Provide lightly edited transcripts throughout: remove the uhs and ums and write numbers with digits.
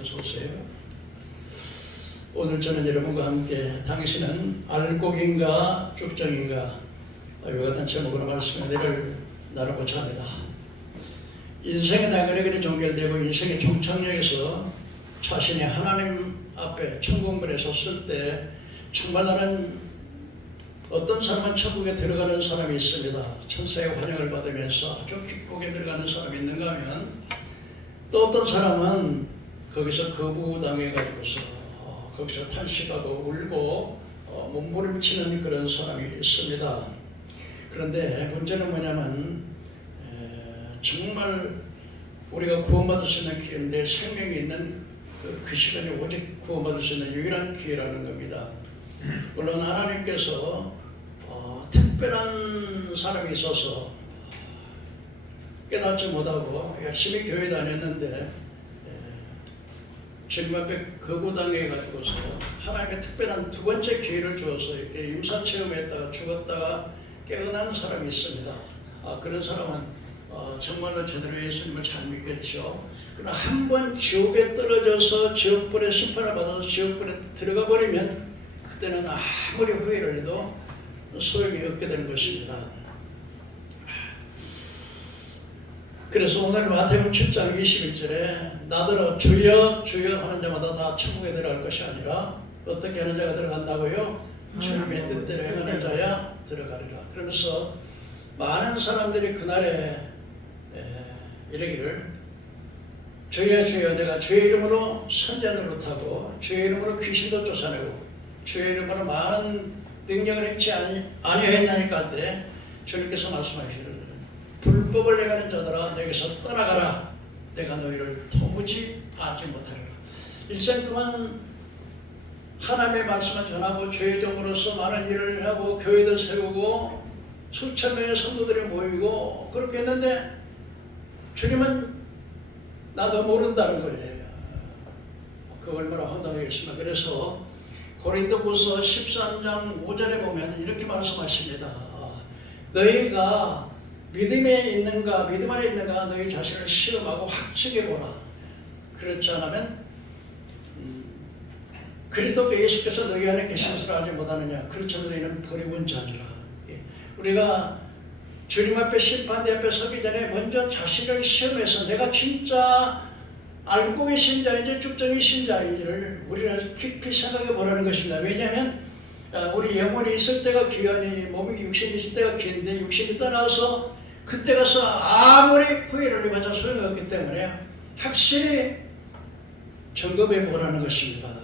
어서 오세요. 오늘 저는 여러분과 함께 당신은 알곡인가 쭉정인가 이와 같은 제목으로 말씀을 나눠보자 합니다. 인생의 나그네들이 종결되고 인생의 종착역에서 자신이 하나님 앞에 천국문에 섰을 때 정말 나는 어떤 사람은 천국에 들어가는 사람이 있습니다. 천사의 환영을 받으면서 아주 기쁘게 들어가는 사람이 있는가 하면 또 어떤 사람은 거기서 거부당해가지고서 거기서 탄식하고 울고 몸부림치는 그런 사람이 있습니다. 그런데 문제는 뭐냐면 정말 우리가 구원받을 수 있는 기회인데 생명이 있는 그 시간이 오직 구원받을 수 있는 유일한 기회라는 겁니다. 물론 하나님께서 특별한 사람이 있어서 깨닫지 못하고 열심히 교회 다녔는데 주님 앞에 거부당해가지고서 하나님의 특별한 두 번째 기회를 주어서 이렇게 임사체험했다가 죽었다가 깨어난 사람이 있습니다. 그런 사람은 정말로 제대로 예수님을 잘 믿겠죠. 그러나 한 번 지옥에 떨어져서 지옥불의 심판을 받아서 지옥불에 들어가 버리면 그때는 아무리 후회를 해도 소용이 없게 되는 것입니다. 그래서 오늘 마태복음 7장 21절에 나더러 주여 주여 하는 자마다 다 천국에 들어갈 것이 아니라 어떻게 하는 자가 들어간다고요? 주님의 뜻대로 행하는 자야 들어가리라. 그러면서 많은 사람들이 그날에 이러기를 주여 주여 내가 주의 이름으로 선자 노릇하고 주의 이름으로 귀신도 쫓아내고 주의 이름으로 많은 능력을 행치 아니하였나니까 할 때 주님께서 말씀하시기를 불법을 행하는 자들아 내게서 떠나가라. 내가 너희를 도무지 알지 못하리라. 일생 동안 하나님의 말씀을 전하고 주의 종으로서 많은 일을 하고 교회도 세우고 수천 명의 성도들이 모이고 그렇게 했는데 주님은 나도 모른다는 거예요. 그 얼마나 황당하겠습니까. 그래서 고린도후서 13장 5절에 보면 이렇게 말씀하십니다. 너희가 믿음에 있는가 믿음 안에 있는가 너희 자신을 시험하고 확증해보라. 그렇지 않으면 그리스도 예수께서 너희 안에 계신 것을 알지 못하느냐. 그렇지만 너희는 버리고 자니라. 우리가 주님 앞에 심판대 앞에 서기 전에 먼저 자신을 시험해서 내가 진짜 알고 계신 자인지 쭉정이신 자인지를 우리는 깊이 생각해 보라는 것입니다. 왜냐하면 우리 영혼이 있을 때가 귀하니 몸이 육신이 있을 때가 긴데 육신이 떠나서 그때 가서 아무리 후회를 해봤자 소용이 없기 때문에 확실히 점검해 보라는 것입니다.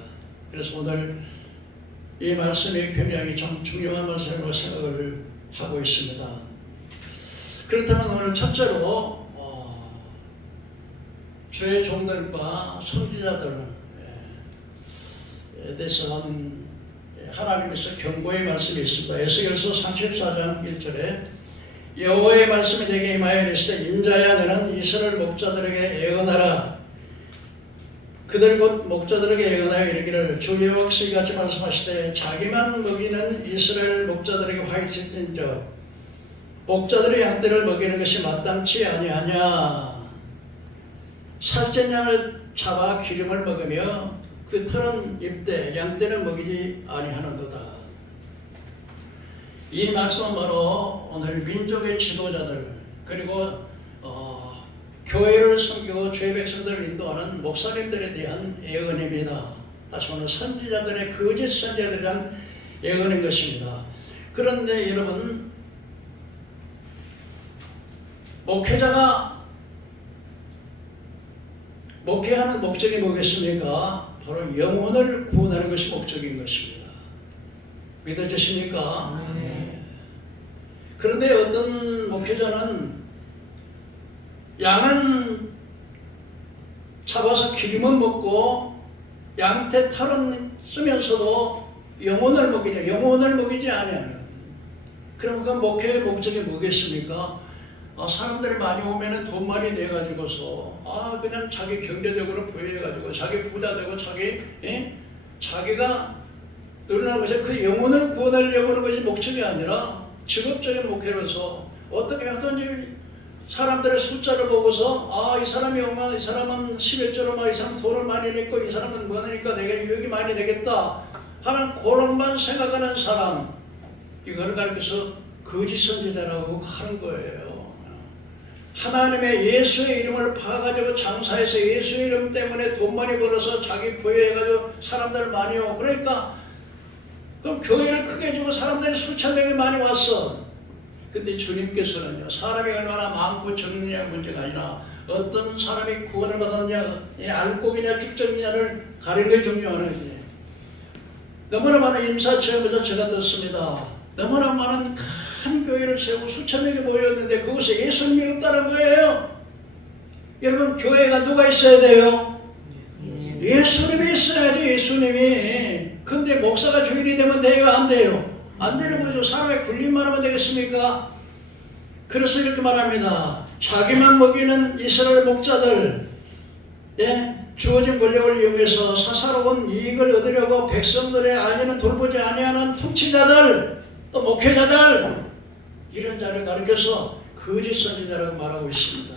그래서 오늘 이 말씀이 굉장히 좀 중요한 말씀으로 생각을 하고 있습니다. 그렇다면 오늘 첫째로 주의 종들과 선지자들에 대해서 하나님께서 경고의 말씀이 있습니다. 에스겔서 34장 1절에 여호와의 말씀이 내게 임하여 이르시되 인자야 너는 이스라엘 목자들에게 예언하라. 그들 곧 목자들에게 예언하여 이르기를 주 여호와께서 이같이 말씀하시되 자기만 먹이는 이스라엘 목자들에게 화이칠진저 목자들의 양떼를 먹이는 것이 마땅치 아니하냐. 살찐 양을 잡아 기름을 먹으며 그 털은 입되 양떼는 먹이지 아니하는도다. 이 말씀은 바로 오늘 민족의 지도자들 그리고 교회를 섬기고 주의 백성들을 인도하는 목사님들에 대한 예언입니다. 다시 말하면 선지자들의 거짓 선지자들에 대한 예언인 것입니다. 그런데 여러분 목회자가 목회하는 목적이 뭐겠습니까? 바로 영혼을 구원하는 것이 목적인 것입니다. 믿어지십니까? 네. 그런데 어떤 목회자는 양은 잡아서 기름은 먹고 양태 털은 쓰면서도 영혼을 먹이냐, 영혼을 먹이지 아니하는. 그럼 그 목회의 목적이 뭐겠습니까? 사람들이 많이 오면은 돈 많이 내가지고서 그냥 자기 경제적으로 부유해가지고 자기 부자 되고 자기가 노력하는 것이 그 영혼을 구원하려고 하는 것이 목적이 아니라 직업적인 목회로서 어떻게 하든지 사람들의 숫자를 보고서 아, 이 사람이 오면 이 사람은 11조로 막 이 사람 돈을 많이 냈고 이 사람은 뭐니까 내가 유익이 많이 되겠다 하는 그런만 생각하는 사람, 이거를 가르쳐서 거짓 선지자라고 하는 거예요. 하나님의 예수의 이름을 파가지고 장사해서 예수의 이름 때문에 돈 많이 벌어서 자기 부여해가지고 사람들 많이 오고, 그러니까 그럼 교회를 크게 해주고 사람들이 수천 명이 많이 왔어. 근데 주님께서는요, 사람이 얼마나 많고 적느냐의 문제가 아니라 어떤 사람이 구원을 받았냐, 알곡이냐 죽적이냐를 가리는 게 중요한 거지. 너무나 많은 임사체험에서 제가 듣습니다. 너무나 많은 큰 교회를 세우고 수천 명이 모였는데 그곳에 예수님이 없다는 거예요. 여러분, 교회가 누가 있어야 돼요? 예수님이 있어야지. 예수님이. 근데 목사가 주인이 되면 돼요? 안 돼요? 안 되는 거죠. 사람의 굴림만 하면 되겠습니까? 그래서 이렇게 말합니다. 자기만 먹이는 이스라엘 목자들, 주어진 권력을 이용해서 사사로운 이익을 얻으려고 백성들의 안위는 돌보지 아니하는 통치자들, 또 목회자들, 이런 자를 가리켜서 거짓 선지자라고 말하고 있습니다.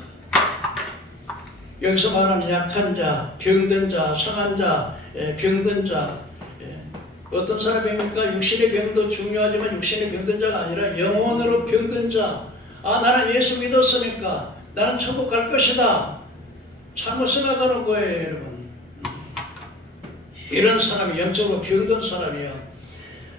여기서 말하는 약한 자, 병든 자, 성한 자, 병든 자, 어떤 사람입니까? 육신의 병도 중요하지만 육신의 병든 자가 아니라 영혼으로 병든 자. 아, 나는 예수 믿었으니까 나는 천국 갈 것이다. 잘못 생각하는 거예요, 여러분. 이런 사람이 영적으로 병든 사람이요.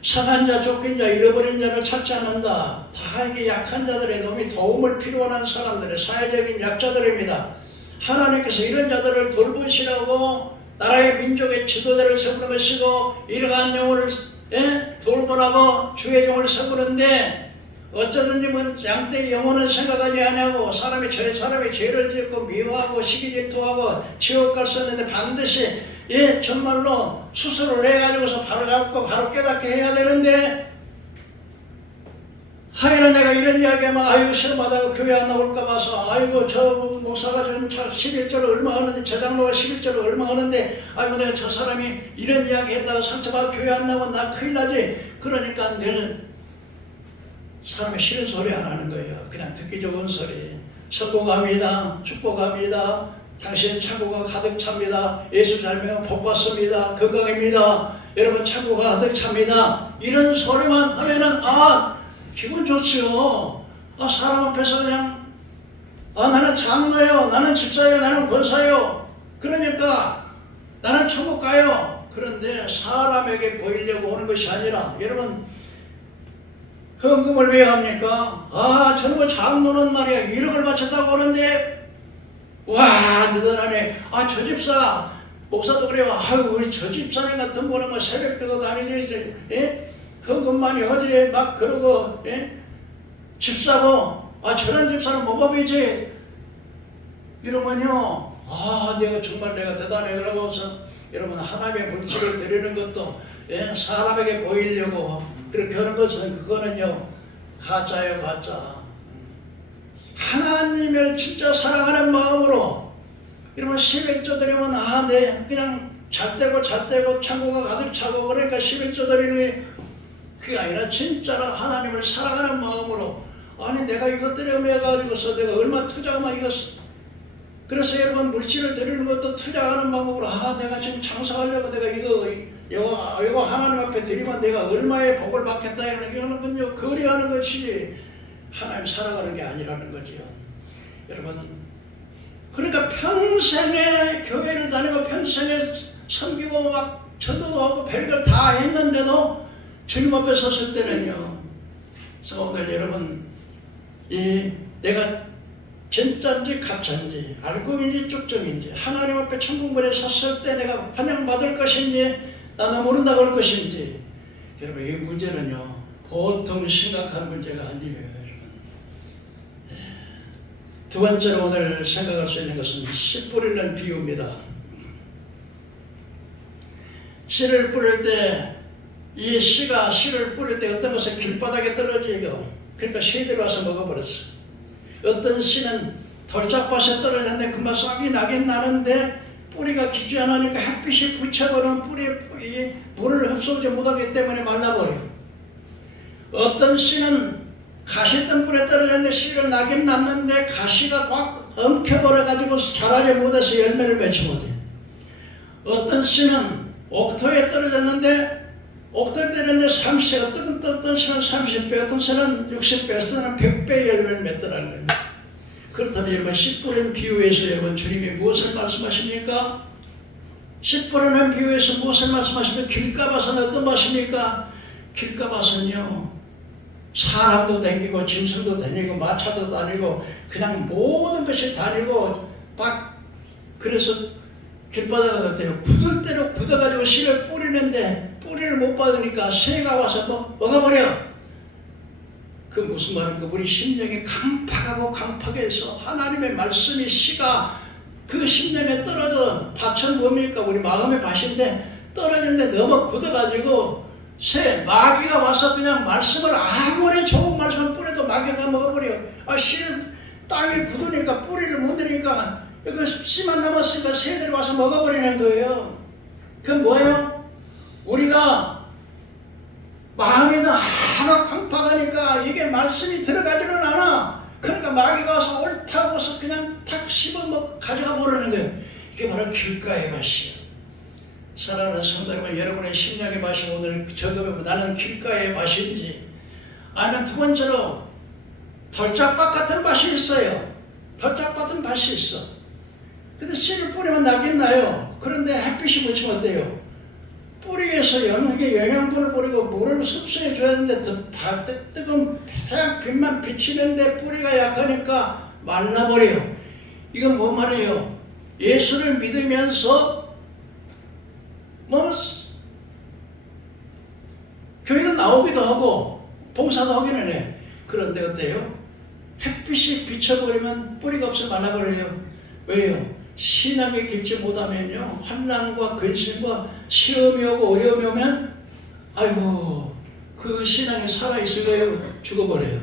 상한 자, 쫓긴 자, 잃어버린 자를 찾지 않는다. 다 이게 약한 자들의 놈이 도움을 필요한 사람들의 사회적인 약자들입니다. 하나님께서 이런 자들을 돌보시라고 나라의 민족의 지도자를 세우는 것이고 이러한 영혼을 돌보라고 주의 영혼을 세우는데 어쩌든지 양떼의 영혼을 생각하지 않냐고 사람이 죄를 짓고 미워하고 시기 질투하고 지옥 갈 수 있는데 반드시 정말로 수술을 해가지고서 바로 잡고 바로 깨닫게 해야 되는데 하여간 내가 이런 이야기하면 아이고 시험하다가 교회 안 나올까 봐서 아이고 저 목사가 지금 11절을 얼마 하는데 저 장로가 11절을 얼마 하는데 아이고 내가 저 사람이 이런 이야기 했다가 상처받아 교회 안 나오면 나 큰일 나지. 그러니까 늘 사람의 싫은 소리 안 하는 거예요. 그냥 듣기 좋은 소리. 성공합니다. 축복합니다. 당신 창고가 가득 찹니다. 예수 잘 믿으면 복 받습니다. 건강입니다. 여러분 창고가 가득 찹니다. 이런 소리만 하면은 기분 좋죠. 사람 앞에서 그냥 나는 장로예요, 나는 집사예요, 나는 권사예요. 그러니까 나는 천국 가요. 그런데 사람에게 보이려고 오는 것이 아니라 여러분 헌금을 왜 합니까? 저는 뭐 장로는 말이야 1억을 바쳤다고 하는데 와 대단하네. 저 집사 목사도 그래요. 우리 저 집사님 같은 분은 뭐 새벽기도 다니지 헌금 많이 하지 막 그러고 집사고 저런 집사는 뭐법이지 이러면요 내가 대단해. 그러고서 여러분 하나님의 물질을 드리는 것도 사람에게 보이려고 그렇게 하는 것은 그거는요 가짜예요. 가짜. 하나님을 진짜 사랑하는 마음으로 여러분 11조 드리면 그냥 잣대고 창고가 가득 차고 그러니까 11조 드리는 그게 아니라 진짜로 하나님을 사랑하는 마음으로 내가 이것 때문에 해가지고서 내가 얼마 투자하면 이거 그래서 여러분 물질을 드리는 것도 투자하는 방법으로 내가 지금 장사하려고 내가 이거 하나님 앞에 드리면 내가 얼마의 복을 받겠다 이러는 건요 거래하는 것이지 하나님 살아가는 게 아니라는 거지요. 여러분 그러니까 평생에 교회를 다니고 평생에 섬기고 막 전도하고 별걸 다 했는데도 주님 앞에 섰을 때는요 성도들 여러분 내가 진짜인지 가짜인지 알곡인지 쭉정인지 하나님 앞에 천국문에 섰을 때 내가 환영받을 것인지 나는 모른다 그럴 것인지 여러분 이 문제는요 보통 심각한 문제가 아니에요. 여러분 두 번째로 오늘 생각할 수 있는 것은 씨 뿌리는 비유입니다. 씨를 뿌릴 때 이 씨를 뿌릴 때 어떤 것은 길바닥에 떨어지고 그러니까 새들이 와서 먹어버렸어. 어떤 씨는 돌짝밭에 떨어졌는데 금방 싹이 나긴 나는데 뿌리가 깊지 않으니까 햇빛이 붙여버리는 뿌리에 물을 흡수하지 못하기 때문에 말라버려요. 어떤 씨는 가시등불에 떨어졌는데 씨를 나긴 났는데 가시가 막 엉켜버려가지고 자라지 못해서 열매를 맺지 못해. 어떤 씨는 옥토에 떨어졌는데 옥토에 떨어졌는데 30배, 어떤 씨는 30배, 어떤 씨는 60배, 어떤 씨는 100배 열매를 맺더라는 거예요. 그렇다면 여러분 씨 뿌리는 비유에서 여러분 주님이 무엇을 말씀하십니까? 씨 뿌리는 비유에서 무엇을 말씀하십니까? 길가밭은 어떤 밭입니까? 길가밭은요 사람도 다니고 짐승도 다니고 마차도 다니고 그냥 모든 것이 다니고 막 그래서 길바닥은 어때요? 굳을 대로 굳어가지고 씨를 뿌리는데 뿌리를 못 받으니까 새가 와서 먹어버려. 그 무슨 말입니까? 우리 심령이 강팍해서 하나님의 말씀이 씨가 그 심령에 떨어져 밭은 뭡니까? 우리 마음의 밭인데 떨어졌는데 너무 굳어가지고 새 마귀가 와서 그냥 말씀을 아무리 좋은 말씀을 뿌려도 마귀가 먹어버려. 씨를 땅에 굳으니까 뿌리를 못 내니까 그 씨만 남았으니까 새들이 와서 먹어버리는 거예요. 그건 뭐예요? 우리가 마음에는 하나 강팍하니까 이게 말씀이 들어가지는 않아. 그러니까 마귀가 와서 옳다고 해서 그냥 탁 씹어 가져가 버리는 거예요. 이게 바로 길가의 맛이에요. 사랑하는 성도 여러분, 여러분의 심령의 맛이 오늘 적으면 나는 길가의 맛인지, 아니면 두 번째로 덜짝밭 같은 맛이 있어요. 덜짝밭 같은 맛이 있어. 근데 씨를 뿌리면 나긴 나요. 그런데 햇빛이 묻히면 어때요? 뿌리에서 영양분을 뿌리고 물을 흡수해 줘야 하는데 뜨거운 태양 빛만 비치는데 뿌리가 약하니까 말라버려요. 이건 뭔 말이에요? 예수를 믿으면서 교회도 나오기도 하고 봉사도 하기는 해. 그런데 어때요? 햇빛이 비쳐버리면 뿌리가 없어 말라버려요. 왜요? 신앙이 깊지 못하면요, 환난과 근심과 시험이 오고 어려움이 오면 아이고 그 신앙이 살아있을 거예요? 죽어버려요.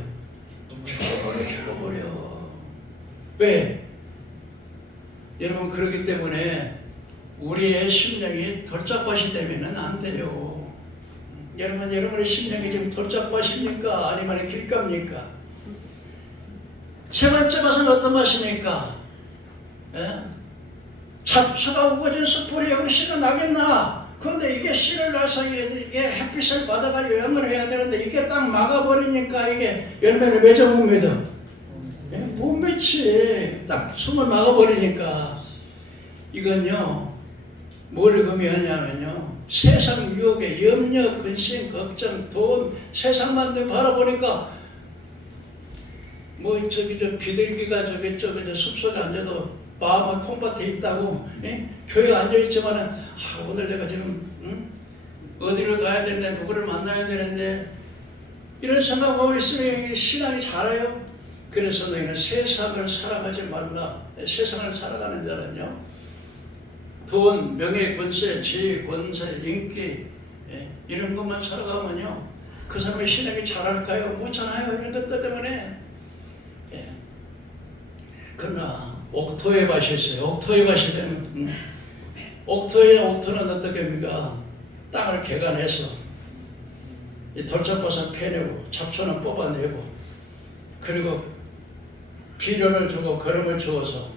죽어버려. 왜? 여러분, 그렇기 때문에 우리의 심령이 덜짝밭이 되면은 안 돼요. 여러분의 심령이 지금 덜짝밭입니까? 아니면 길가입니까? 세 번째 맛은 어떤 맛입니까? 잡초가 우거진 숲풀이 여기 씨가 나겠나? 그런데 이게 씨를 나서 이게 햇빛을 받아가지고 열매를 해야 되는데 이게 딱 막아버리니까 이게 열매를 맺어 못 맺어? 못 맺지. 딱 숨을 막아버리니까. 이건요, 뭘 의미하냐면요, 세상 유혹에 염려, 근심, 걱정, 돈, 세상만 바라보니까 비둘기가 숲속에 앉아도 마음은 콩밭에 있다고, 교회에 앉아있지만은 오늘 내가 지금 어디를 가야 되는데 누구를 만나야 되는데 이런 생각하고 있으면 신앙이 자라요. 그래서 너희는 세상을 살아가지 말라. 세상을 살아가는 자는요, 돈, 명예, 권세, 지위, 권세, 인기 이런 것만 살아가면요, 그 사람의 신앙이 자랄까요? 못잖아요. 이런 것들 때문에. 그러나 옥토의 밭이 있어요. 옥토의 밭이 되면 옥토는 어떻게 합니까? 땅을 개간해서 이 덜짝밭은 패내고 잡초는 뽑아내고 그리고 비료를 주고 거름을 주어서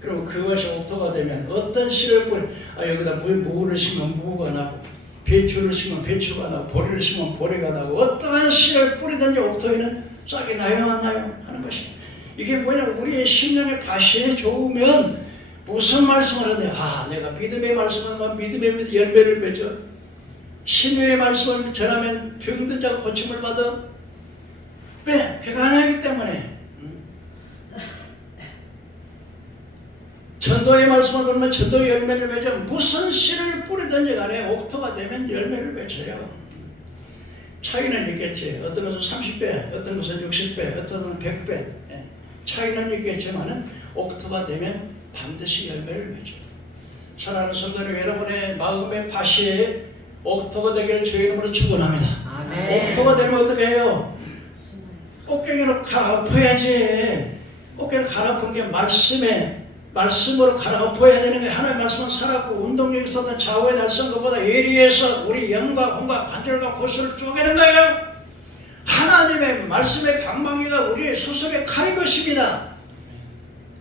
그리고 그것이 옥토가 되면 어떤 씨를 여기다 무를 심으면 무가 나고 배추를 심으면 배추가 나고 보리를 심으면 보리가 나고 어떠한 씨를 뿌리든지 옥토에는 싹이 나요 안 나요 하는 것입니다. 이게 뭐냐면 우리의 심령의 밭이 좋으면 무슨 말씀을 하냐? 내가 믿음의 말씀을 하면 믿음의 열매를 맺어. 신유의 말씀을 전하면 병든 자가 고침을 받아. 왜? 배가 하나이기 때문에. 전도의 말씀을 보면 전도의 열매를 맺어. 무슨 씨를 뿌리든지 간에 옥토가 되면 열매를 맺어요. 차이는 있겠지. 어떤 것은 30배, 어떤 것은 60배, 어떤 것은 100배. 차이는 있겠지만은 옥토가 되면 반드시 열매를 맺어요. 사랑하는 성도님, 여러분의 마음의 밭이 옥토가 되기를 주의 이름으로 축원합니다. 옥토가 되면 어떻게 해요? 꽃갱이로 갈아엎어야지. 꽃갱이로 갈아엎은 게 말씀으로 갈아엎어야 되는 게 하나님의 말씀은 살았고 운동력이 있었던 좌우의 날선 것보다 예리해서 우리 영과 혼과 관절과 고수를 쪼개는 거예요. 하나님의 말씀의 방망이가 우리의 수석의 칼인 것입니다.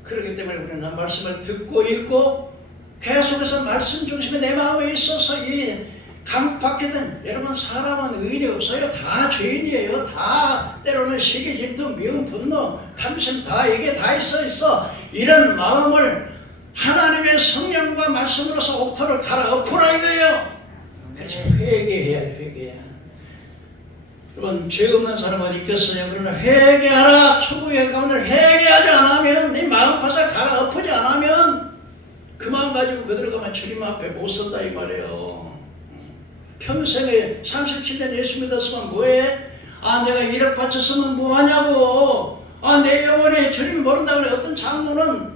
그렇기 때문에 우리는 말씀을 듣고 읽고 계속해서 말씀 중심에 내 마음에 있어서 이 강박해든 여러분 사람은 의인이 없어요. 다 죄인이에요. 다 때로는 시기 질투 미움 분노 탐심 다 이게 다 있어. 이런 마음을 하나님의 성령과 말씀으로서 옥토를 갈아엎으라 이거예요. 그래서 회개해야 회개해야. 여러분 죄 없는 사람 어디 있겠어요? 그러나 회개하라. 천국에 가면 회개하지 않으면 네 마음밭을 갈아엎지 않으면 그 마음 가지고 그대로 가면 주님 앞에 못 선다 이 말이에요. 평생에 37년 예수 믿었으면 뭐해? 아 내가 1억 바쳤으면 뭐하냐고. 아 내 영혼에 주님이 모른다 그래. 어떤 장로는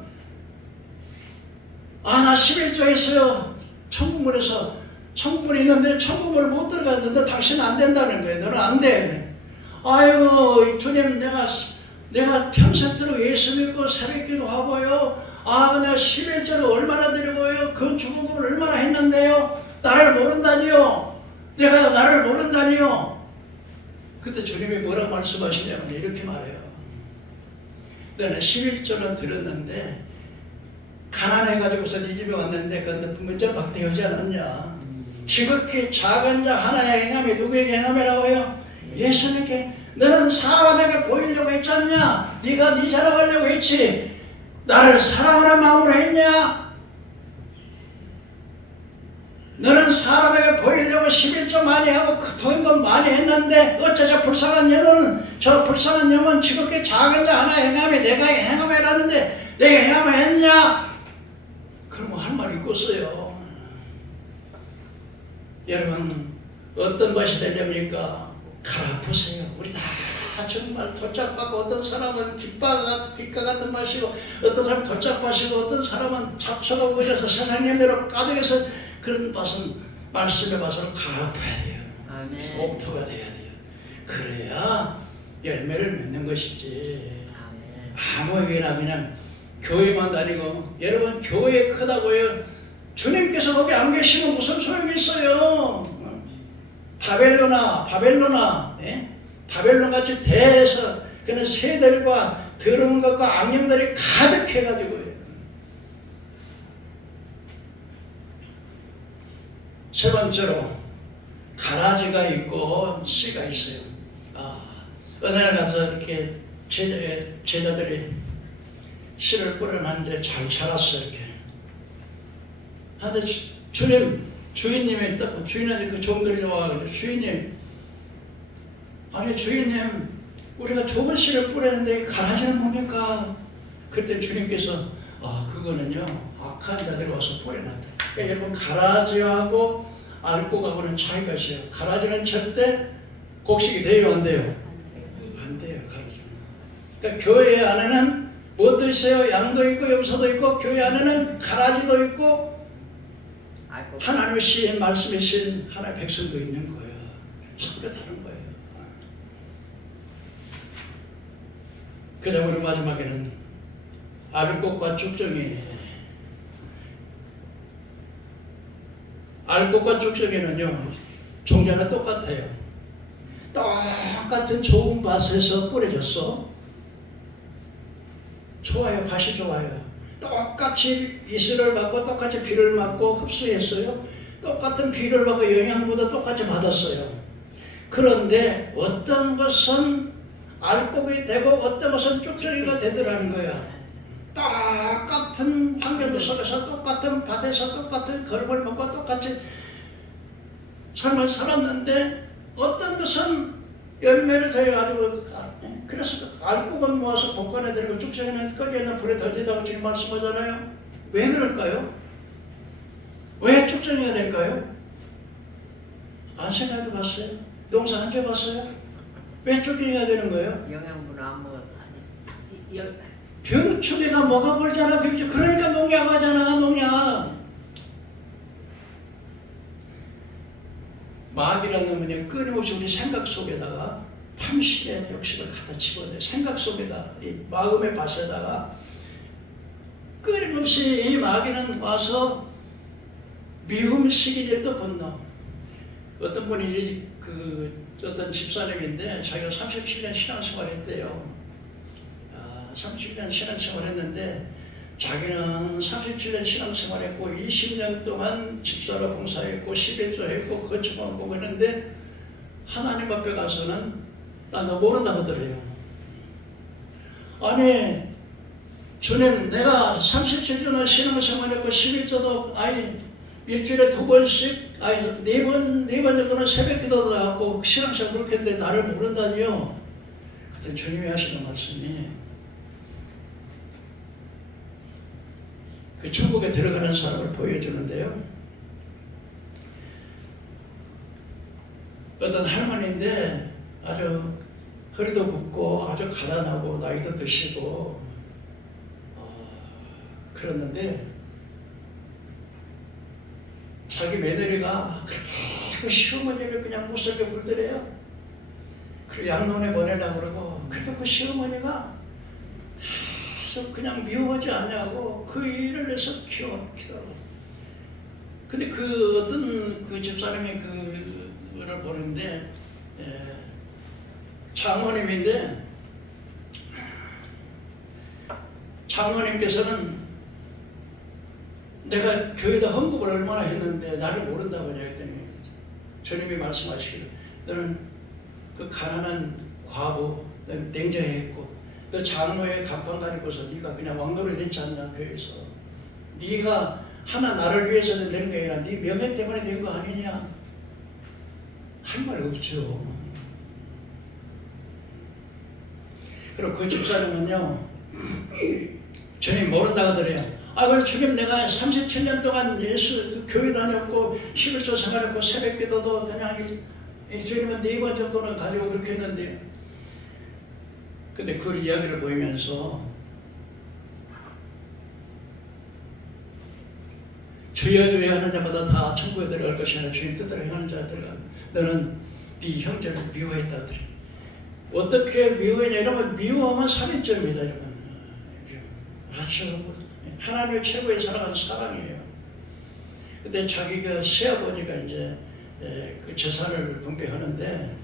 아 나 11조 했어요. 천국문에서 천국문이 있는데 천국문을 못 들어갔는데 당신은 안 된다는 거예요. 너는 안 돼. 아이고 주님 내가 평생도록 예수 믿고 새벽기도 하고요. 아 내가 11조를 얼마나 드리고요. 그 주공금을 얼마나 했는데요. 나를 모른다니요. 내가 나를 모른다니요. 그때 주님이 뭐라고 말씀하시냐면 이렇게 말해요. 너는 11조는 들었는데 가난해가지고서 네 집에 왔는데 그 문자 박대하지 않았냐. 지극히 작은 자 하나의 행함이 누구에게 행함이라고 해요? 예수님께. 너는 사람에게 보이려고 했지 않냐. 네가 네 자랑하려고 했지. 나를 사랑하는 마음으로 했냐. 너는 사람에게 보이려고 11조 많이 하고 큰 건 많이 했는데 어쩌자 불쌍한 영혼은 저 불쌍한 영혼 지극히 작은 자 하나의 행함이 내가 행함이라는데 내가 행함을 했냐. 그럼 할 말이 있겠어요. 여러분 어떤 맛이 되렵니까? 갈아보세요. 우리 다 정말 돌짝받고 어떤 사람은 빛과 같은 맛이고 어떤 사람은 돌짝맛이고 어떤 사람은 잡초가 보여서 세상 열매로 가득해서 그런 맛은 말씀의 맛으로 갈아엎어야 돼요. 아멘. 옥토가 돼야 돼요. 그래야 열매를 맺는 것이지. 아멘. 아무에게나 그냥 교회만 다니고 여러분 교회 크다고요. 주님께서 거기 안 계시면 무슨 소용이 있어요. 바벨로나 예? 바벨론같이 대해서 그는 새들과 더러운 것과 악령들이 가득해가지고요. 세 번째로 가라지가 있고 씨가 있어요. 어느 날 가서 이렇게 제자들이 씨를 뿌려놨는데 잘 자랐어요. 이렇게. 근데 주인님이 딱 주인한테 그 종들이 와가지고 주인님, 아니 주인님 우리가 좋은 씨를 뿌렸는데 가라지는 뭡니까? 그때 주님께서 그거는요 악한 자들이 와서 뿌려놨다. 그러니까 여러분 가라지하고 알곡하고는 차이가 있어요. 가라지는 절대 곡식이 돼요 안 돼요? 안 돼요 가라지는. 그러니까 교회 안에는 무엇도 있어요? 양도 있고 염소도 있고 교회 안에는 가라지도 있고 하나님의 신 말씀의 신 하나님의 백성도 있는 거예요. 서로 다른 거예요. 그 다음으로 마지막에는 알곡과 쭉정이. 알곡과 쭉정이는요 종자는 똑같아요. 똑같은 좋은 밭에서 뿌려졌어. 좋아요. 밭이 좋아요. 똑같이 이슬을 받고 똑같이 비를 맞고 흡수했어요. 똑같은 비를 받고 영양분도 똑같이 받았어요. 그런데 어떤 것은 알곡이 되고 어떤 것은 쭉정이가 되더라는 거야. 똑같은 환경 속에서 똑같은 밭에서 똑같은 걸음을 먹고 똑같이 삶을 살았는데 어떤 것은 열매를 더해가지고 그래서 알곡은 모아서 복간에 들고 쭉정이는 꺼기에는 불에 던진다고 지금 말씀하잖아요. 왜 그럴까요? 왜 쭉정이가 될까요? 안 생각해 봤어요? 농사 안 지어봤어요? 왜 쭉정이가 되는 거예요? 영양분을 안 먹어서 아니. 병충해가 먹어버리잖아. 병충. 그러니까 농약하잖아. 농약. 마귀라는 놈은 끊임없이 우리 생각 속에다가 탐심의 욕심을 갖다 집어넣어요. 생각 속에다 이 마음의 밭에다가 끊임없이 이 마귀는 와서 미움, 시기질투, 분노. 어떤 분이 그 어떤 집사님인데 자기가 37년 신앙생활했대요. 37년 신앙생활했는데 자기는 37년 신앙생활했고 20년 동안 집사로 봉사했고 11조 했고 거쳐만 보고 했는데 하나님 앞에 가서는 나 너 모른다고 하더래요. 아니 주님 내가 37년을 신앙생활했고 11조도 일주일에 2번씩 네 번 정도는 새벽기도도 하고 신앙생활 그렇게 했는데 나를 모른다니요. 그때 주님이 하시는 말씀이 그 천국에 들어가는 사람을 보여주는데요. 어떤 할머니인데 아주 허리도 굽고 아주 가난하고 나이도 드시고 그랬는데 자기 며느리가 그렇게 시어머니를 그냥 무섭게 굴더래요. 그리고 양론에 보내려고 그러고 그래도 그 시어머니가 계속 그냥 미워하지 않냐고 그 일을 해서 키워키더라고. 근데 그 어떤 그 집사님이 그거를 보는데 장모님인데 장모님께서는 내가 교회에다 헌금을 얼마나 했는데 나를 모른다고 하냐 했더니 주님이 말씀하시기를 너는 그 가난한 과부 너는 냉정했고 너 장로의 간판 가지고서 네가 그냥 왕노릇 했지 않냐 교회에서 네가 하나 나를 위해서 낸 게 아니라 네 명예 때문에 낸 거 아니냐 할 말 없죠. 그리고 그 집사님은요 주님 모른다고 하더래요. 그래 주님 내가 37년 동안 예수 교회 다녔고 11조 생활했고 새벽기도도 그냥 일주일이면 4번 정도는 가지고 그렇게 했는데 근데 그 이야기를 보이면서 주여 주여 하는 자마다 다 천국에 들어갈 것이 아니라 주님 뜻대로 행하는 자가 들어가. 너는 네 형제를 미워했다 하더래. 어떻게 미워했냐 여러분 미워하면 살인죄입니다 여러분. 아주 하나님의 최고의 사랑은 사랑이에요. 근데 자기가 시아버지가 이제 그 재산을 분배하는데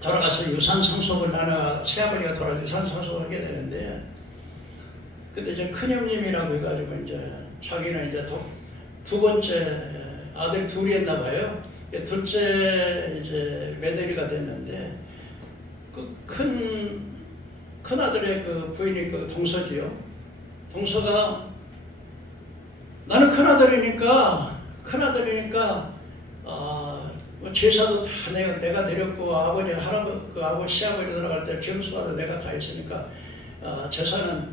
돌아가서 유산 상속을 시아버지가 돌아가서 유산 상속을 하게 되는데 근데 이제 큰형님이라고 해가지고 이제 자기는 이제 두 번째 아들 둘이 했나 봐요. 둘째 이제 며느리가 됐는데 그 큰 아들의 그 부인이 그 동서지요. 동서가 나는 큰아들이니까 제사도 다 내가 드렸고 아버지 그 아버지 시아버지 들어갈 때 병수하도 내가 다 했으니까 제사는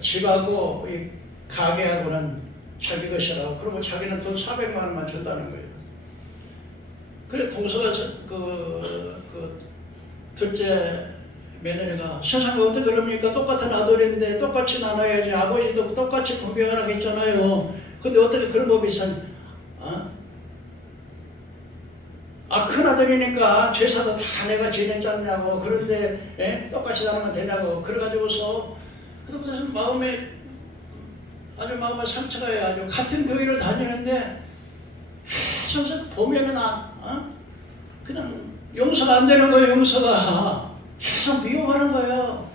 집하고 이 가게하고는 자기 것이라고 그러고 자기는 돈 400만 원만 준다는 거예요. 그래 동서가 그 둘째 며느리가 세상에 어떻게 그럽니까? 똑같은 아들인데 똑같이 나눠야지. 아버지도 똑같이 분배하라고 했잖아요. 근데 어떻게 그런 법이 있었냐? 큰아들이니까 제사도 다 내가 지냈잖냐고. 그런데 똑같이 나누면 되냐고. 그래가지고서 그때부터 마음에 상처가 아주 같은 교회를 다니는데 계속 보면은 그냥 용서가 안 되는 거예요. 용서가 계속 미워하는 거예요.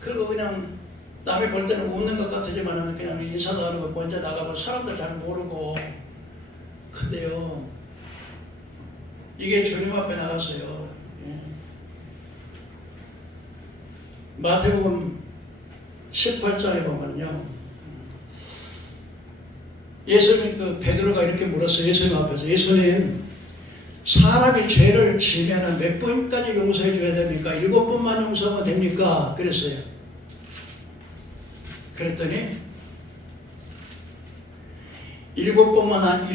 그리고 그냥 남이 볼 때는 웃는 것 같지만 그냥 인사도 하는 거 먼저 나가고 사람들 잘 모르고. 근데요 이게 주님 앞에 나가서요 마태복음 18장에 보면요 예수님 그 베드로가 이렇게 물었어요. 예수님 앞에서 예수님 사람이 죄를 지면은 몇 번까지 용서해 줘야 됩니까? 7번만 용서하면 됩니까? 그랬어요. 그랬더니 7번만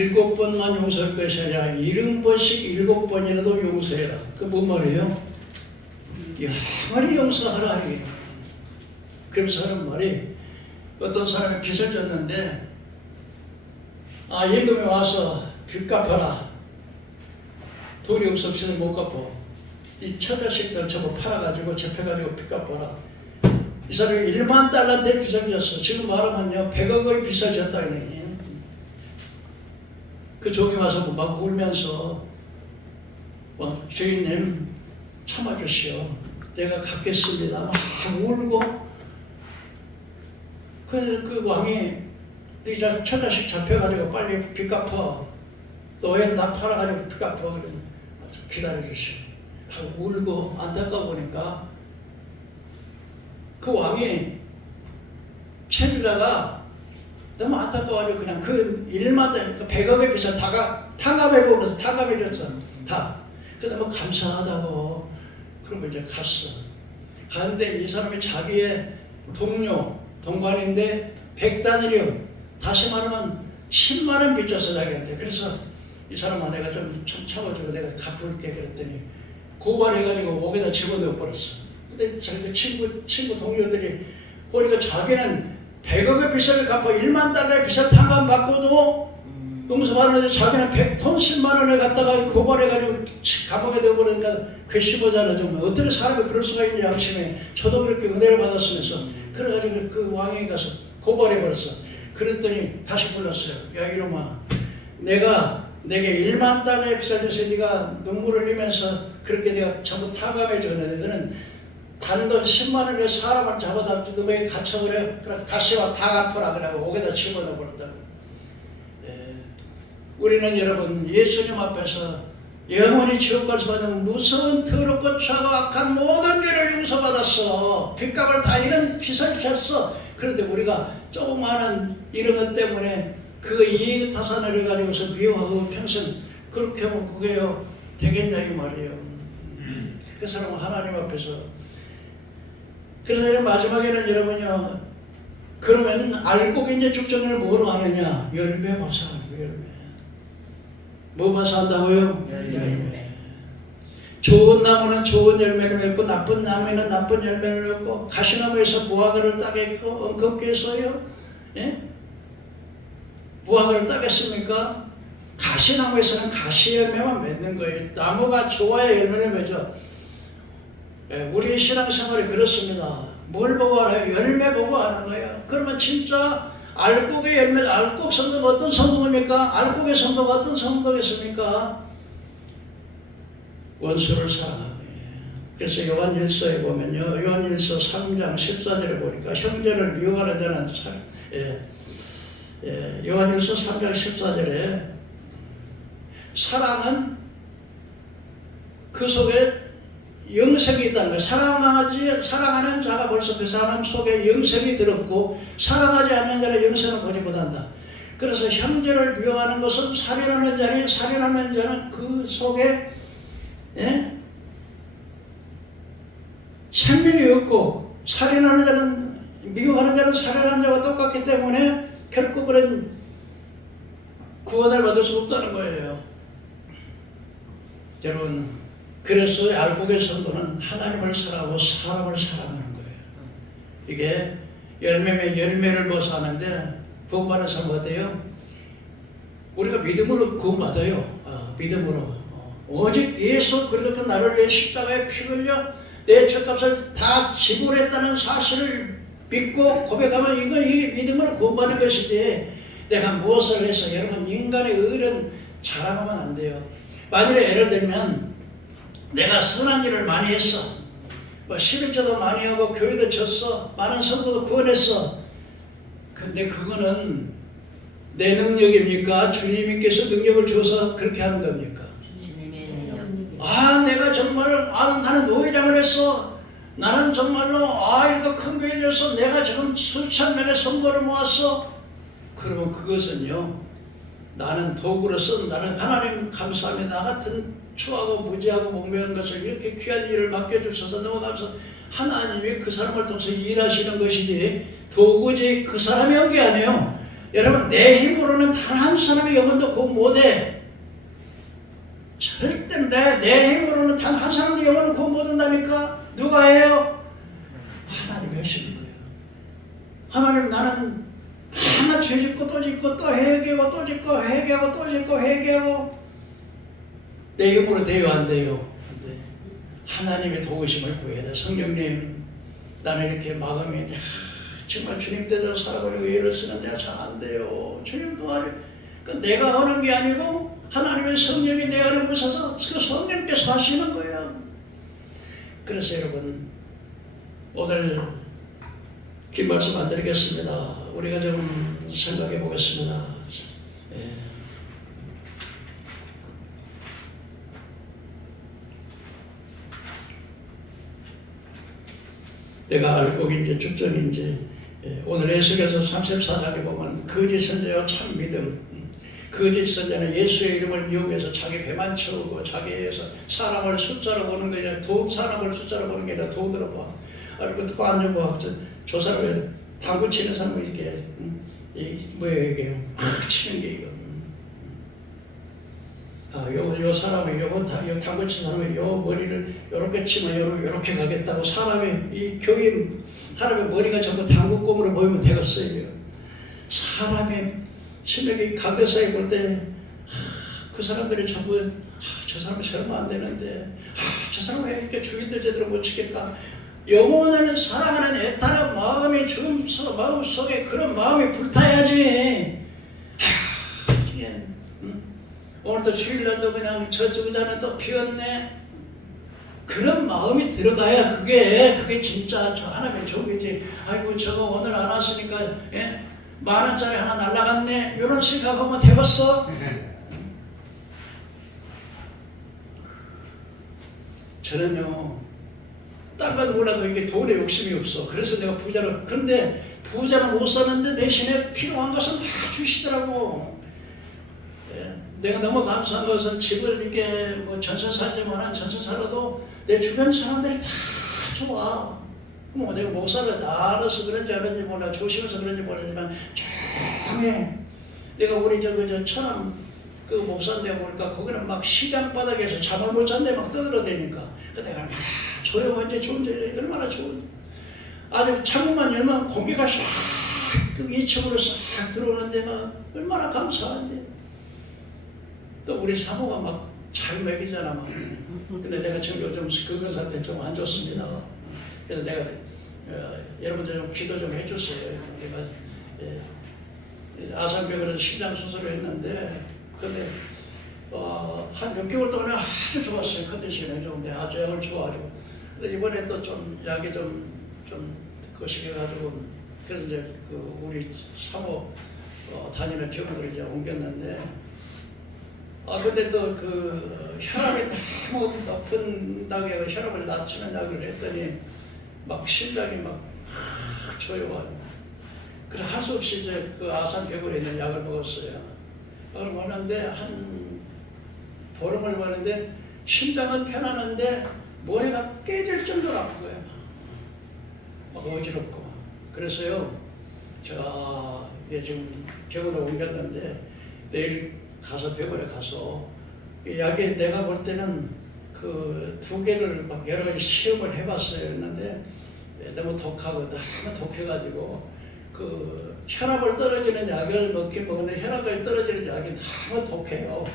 용서할 것이 아니라 70번씩 7번이라도 용서해라. 그 뭔 말이에요? 영원히 용서하라. 그래서 하는 말이 어떤 사람이 빚을 졌는데 예금에 와서 빚 갚아라. 돈이 없으면 못 갚아. 이 처자식들 전부 팔아가지고 접해가지고 빚 갚아라. 이 사람이 1만 달러한테 빚을 졌어. 지금 말하면요 100억을 빚을 졌다. 그 종이 와서 막 울면서 주인님 참아주시오. 내가 갚겠습니다. 막 울고 그 왕이 네 처자식 잡혀가지고 빨리 빚 갚어. 노예 다 팔아가지고 빚 갚어. 그래서 기다려주시오. 하고 울고 안타까워 보니까 그 왕이 채주자가 너무 안타까워가지고 그냥 그 일마다 100억의 빚을 탕감해보면서 탕감해줬어. 다. 그 너무 감사하다고. 그러고 이제 갔어. 가는데 이 사람이 자기의 동관인데 100다나리온, 다시 말하면 10만원 빚졌어 자기한테. 그래서 이 사람아 내가 좀 참아주고 내가 갚을게 그랬더니 고발해가지고 옥에다 집어넣어 버렸어. 근데 자기 친구 동료들이 보니까 자기는 100억의 빚을 갚아 1만 달러의 빚을 탕감받고도 용서받는데 자기는 100톤 10만 원을 갖다가 고발해가지고 감옥에 넣어버리니까 괘씸하잖아. 정말 어떻게 사람이 그럴 수가 있냐 양심에. 저도 그렇게 은혜를 받았으면서 그래가지고 그 왕에게 가서 고발해버렸어. 그랬더니 다시 불렀어요. 야 이놈아, 내게 1만 달러의 빚을 져서 네가 눈물을 흘리면서 그렇게 내가 전부 탕감해줬는데 너는 단돈 10만 원에 사람을 잡아다 너에 갇혀버려. 그래 다시 와 다 갚아라. 그러고 옥에다 집어넣어버렸다고. 우리는 여러분 예수님 앞에서 영원히 지옥 갈 수밖에 무서운 더럽고 죄고 악한 모든 죄를 용서받았어. 빚값을 다 이런 빚을 졌어. 그런데 우리가 조그마한 이런 것 때문에 그 이익 타산을 해가지고서 미워하고 평생 그렇게 하면 그게요 되겠냐 이 말이에요. 그 사람은 하나님 앞에서. 그래서 마지막에는 여러분요, 그러면 알곡이 이제 죽전을 뭐로 하느냐? 열매 봐서 하는 거예요. 열매. 뭐 봐서 한다고요? 열매. 좋은 나무는 좋은 열매를 맺고 나쁜 나무에는 나쁜 열매를 맺고 가시나무에서 무화과를 따겠고 엉겅퀴에서요? 예? 무화과를 따겠습니까? 가시나무에서는 가시 열매만 맺는 거예요. 나무가 좋아야 열매를 맺어. 예, 우리 신앙생활이 그렇습니다. 뭘 보고 알아요? 열매 보고 아는 거예요. 그러면 진짜 알곡의 열매, 알곡 성도는 어떤 성도입니까? 알곡의 성도가 어떤 성도겠습니까? 원수를 사랑하는 거예요. 그래서 요한일서에 보면요, 요한일서 3장 14절에 보니까 형제를 미워하는 자는 요한일서 3장 14절에 사랑은 그 속에 영생이 있다는 거예요. 사랑하는 자가 벌써 그 사람 속에 영생이 들었고 사랑하지 않는 자는 영생을 보지 못한다. 그래서 형제를 미워하는 것은 살인하는 자니 살인하는 자는 그 속에 생명이 없고 살인하는 자는 미워하는 자는 살인하는 자와 똑같기 때문에 결국 그런 구원을 받을 수 없다는 거예요. 여러분 그래서 알곡의 성도는 하나님을 사랑하고 사람을 사랑하는 거예요. 이게 열매를 모아서 하는데 구원받는 사람 어때요? 우리가 믿음으로 구원받아요. 믿음으로. 오직 예수 그리스도가 나를 위해 십자가에 피 흘려 내 죄값을 다 지불했다는 사실을 믿고 고백하면 이건 이 믿음으로 구원받는 것이지 내가 무엇을 해서 여러분 인간의 의는 자랑하면 안 돼요. 만일에 예를 들면 내가 선한 일을 많이 했어. 11조도 많이 하고 교회도 졌어. 많은 성도도 구원했어. 근데 그거는 내 능력입니까? 주님께서 능력을 줘서 그렇게 하는 겁니까? 주님의 능력. 내가 정말 나는 노회장을 했어. 나는 정말로 이거 큰 교회 돼서 내가 지금 수천 명의 성도를 모았어. 그러면 그것은요, 나는 도구로서 나는 하나님 감사합니다. 나 같은 추하고 무지하고 목매한 것을 이렇게 귀한 일을 맡겨주셔서 너무 감사합니다. 하나님이 그 사람을 통해서 일하시는 것이지 도구지 그 사람이 한 게 아니에요. 여러분 내 힘으로는 단 한 사람의 영혼도 구원 못해. 절대 내 힘으로는 단 한 사람의 영혼을 구원 못한다니까. 누가 해요? 하나님이 하시는 거예요. 하나님 나는 하나 죄 짓고 또 짓고 또 회개하고 또 짓고 회개하고 또 짓고 회개하고 내 힘으로 돼요 안 돼요? 안 돼. 하나님의 도우심을 구해야 돼. 성령님 나는 이렇게 마음이 정말 주님 때대로 살아보려고 애를 쓰는데 잘 안 돼요. 주님 도와줘. 그 내가 하는 게 아니고 하나님의 성령이 내 안에 오셔서 그 성령께서 하시는 거예요. 그래서 여러분 오늘 긴 말씀 안 드리겠습니다. 우리가 좀 생각해 보겠습니다. 예. 내가 알곡인지 축전인지 오늘 에스겔서 34장에 보면 거짓 선지자와 참 믿음. 거짓 선지자는 예수의 이름을 이용해서 자기 배만 채우고 자기에서 사람을 숫자로 보는 게 아니라 사람을 숫자로 보는 게 아니라 돈으로 봐. 그리고 듣고 앉아봐. 저 사람이 당구 치는 사람이 이렇게 뭐예요 이게 치는 게 이거. 요 사람이 요 당구 치는 사람이 요 머리를 요렇게 치면 요렇게 가겠다고 사람의 이 교회 사람의 머리가 전부 당구공으로 보이면 되겠어요. 사람의 실력이 가게사에 볼 때 그 사람들이 전부 저 사람은 설마 안 되는데 저 사람은 왜 이렇게 주인들 제대로 못 지킬까? 영혼을 사랑하는 애타는 마음이 지금 마음속에 그런 마음이 불타야지. 오늘도 주일날도 그냥 저쪽 자는 또 비었네. 그런 마음이 들어가야 그게 진짜 저 하나님의 종이지. 아이고 저거 오늘 안 왔으니까 10,000원짜리 하나 날라갔네. 이런 생각하면 되겠어? 저는요 딴 건 몰라도 이게 돈에 욕심이 없어. 그래서 내가 부자를 근데 부자는 못 사는데 대신에 필요한 것은 다 주시더라고. 내가 너무 감사한 것은 집을 이렇게 뭐 전세 살지만 전세 살아도 내 주변 사람들이 다 좋아. 뭐 내가 목사를 알아서 그런지 몰라 조심해서 그런지 모르지만 조용해. 내가 우리 저 천안 그 목사인데 보니까 거기는 막 시장 바닥에서 잠을 못 잔데 막 떠들어대니까 그 내가 조용한지 좋은지 얼마나 좋은지 아주 창문만 열면 공기가 싹 그 2층으로 싹 들어오는데 막 얼마나 감사한지. 또 우리 사모가 막 잘 먹이잖아 막. 근데 내가 지금 요즘 그런 상태 좀 안 좋습니다. 그래서 내가 여러분들 좀 기도 좀 해주세요. 내가 아산병원에서 심장 수술을 했는데 근데 한 6개월 동안 아주 좋았어요. 컨디션이 좋은데 아주 약을 좋아하고. 근데 이번에 또 좀 약이 좀 거시기가지고 그래서 이제 그 우리 사모 다니는 병원으로 이제 옮겼는데. 근데 또 그 혈압이 너무 높은다고 혈압을 낮추는 약을 했더니 막 심장이 막 조여와요. 그래서 할 수 없이 이제 그 아산병원에 있는 약을 먹었어요. 약을 먹었는데 한 보름을 먹었는데 심장은 편안한데 머리가 깨질 정도로 아픈 거예요. 막 어지럽고. 그래서요 제가 지금 병원에 옮겼는데 내일 가서 병원에 가서 약이 내가 볼 때는 그 2개를 막 여러 가지 시험을 해봤어요. 했는데 너무 독하고 너무 독해가지고 그 혈압을 떨어지는 약을 먹는데 혈압을 떨어지는 약이 너무 독해요.